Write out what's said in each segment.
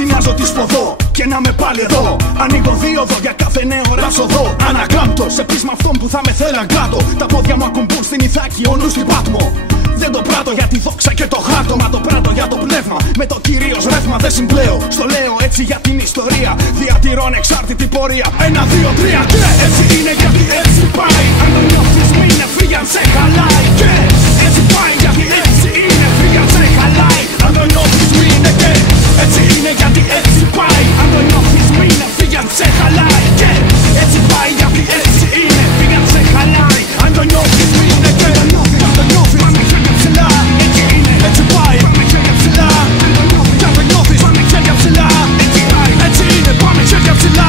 την άζω τη σποδό και να με πάλι εδώ. Ανοίγω δίωδο για κάθε νέο ραψοδό. Αναγράμτο σε πείσμα αυτόν που θα με θέλαν κάτω. Τα πόδια μου ακουμπούν στην Ιθάκη, ο νους στην Πάτμο. Δεν το πράττω για τη δόξα και το χάρτο, μα το πράττω για το πνεύμα. Με το κυρίως ρεύμα δεν συμπλέω. Στο λέω έτσι για την ιστορία. Διατηρώ ανεξάρτητη πορεία. 1, 2, 3 και έτσι είναι γιατί έτσι πάει. Αν το νιώθεις μη είναι free αν σε χαλάει. Και έτσι πάει γιατί έτσι είναι free αν σε χαλάει. Αν το νιώθεις μη είναι και έτσι είναι γιατί έτσι πάει. Αν το νιώθεις μη είναι free αν σε χαλάει. Και έτσι πάει γιατί έτσι είναι free αν σε χαλάει. Αν το νιώθεις μη είναι και αν το νιώθεις πάμε χέρια ψηλά. Έτσι είναι, έτσι πάει, πάμε χέρια ψηλά. Κι αν το νιώθεις πάμε χέρια ψηλά. Έτσι πάει, έτσι είναι, πάμε χέρια ψηλά.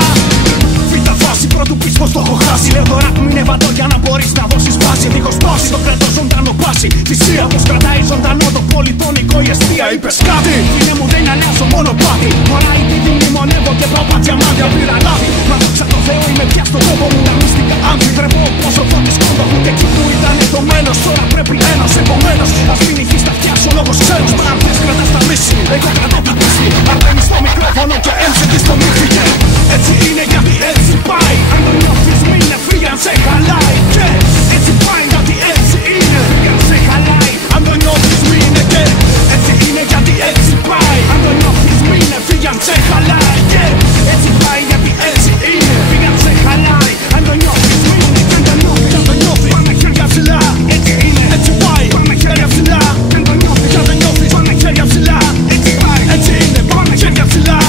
Β' φάση πρώτου πεις πως το έχω χάσει. Λέω τώρα που είναι βατό για να μπορείς να δώσεις βάση. Δίχως πάση, το κρατώ ζωντανό πάση. Θυσία πως κρατάει ζωντανό το πολυτονικό η αιστεία. Είπες κάτι, είναι μου δεν αλλάζω μόνο πάτη. Μωρά επειδή μνημονεύω και πάω πατιαμάτια πήρα λάδι. Μα δόξα τω Θεώ είμαι πια στον κόμπο μου. Τα μυστικά αμφιτρεπώ πόσο φώτης κόμπο μου. Και εκεί που ήταν δομένος τώρα πρέπει ένας. Επομένως ας μην ηχείς τα φτιάξω λόγος ξένος. Μα αν θες κρατάς τα μίση, εγώ κρατώ την πίστη. Αρπαίνεις στο μικρόφωνο και έμψε στο μύθι. Έτσι είναι γιατί έτσι πάει. Αν το νιώθεις μη είναι free αν σε χαλάει. Και έτσι πάει γιατί έτσι είναι free αν σε χαλάει. Αν το νιώθεις μη είναι και έτσι είναι γιατί έτσι πάει. Αν το νιώθεις μη είναι free αν σε χαλάει. Και έτσι πάει γιατί έτσι είναι free αν σε χαλάει. Αν το νιώθεις μη είναι και αν το νιώθεις πάμε χέρια ψηλά. Έτσι είναι, έτσι πάει, πάμε χέρια ψηλά. Αν το νιώθεις και αν το νιώθεις πάμε χέρια ψηλά. Έτσι πάει, έτσι είναι, πάμε χέρια ψηλά.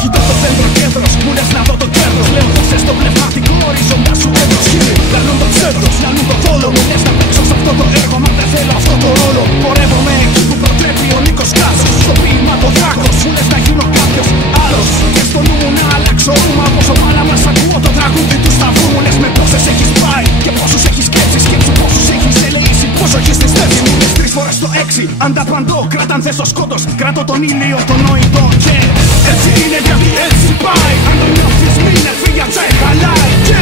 Κοιτώ το centro κέντρος, μου λες να δω το κέντρος. Λέω δώσε στο πνευματικό οριζόντα σου έντρος. Χίλι, λαλούν το ψεύδος, λαλούν το θόλο. Μου λες να παίξω σε αυτό το έργο, μα δεν θέλω αυτό το ρόλο. Πορεύομαι εκεί που προτρέπει ο Νίκος Κάτσος. Στο ποίημα το δράκος, μου λες να γίνω κάποιος άλλος. Και στο νου μου να αλλάξω ρούμα. Πόσο μάλα μας ακούω το τραγούδι του σταυρού. Μου λες με πόσες έχεις πάει και πόσους έχεις σκέψει. Σκέψου πόσους έχεις ελεήσει, πόσο έχεις πιστέψει. Μου λες 3 φορές το 6, ανταπαντώ. Κράταν θες το σκότος, κρατώ τον ήλιο, τον νοητό. Και έτσι είναι γιατί έτσι πάει. Αν το νιώθεις μη είναι free αν σε χαλάει. Και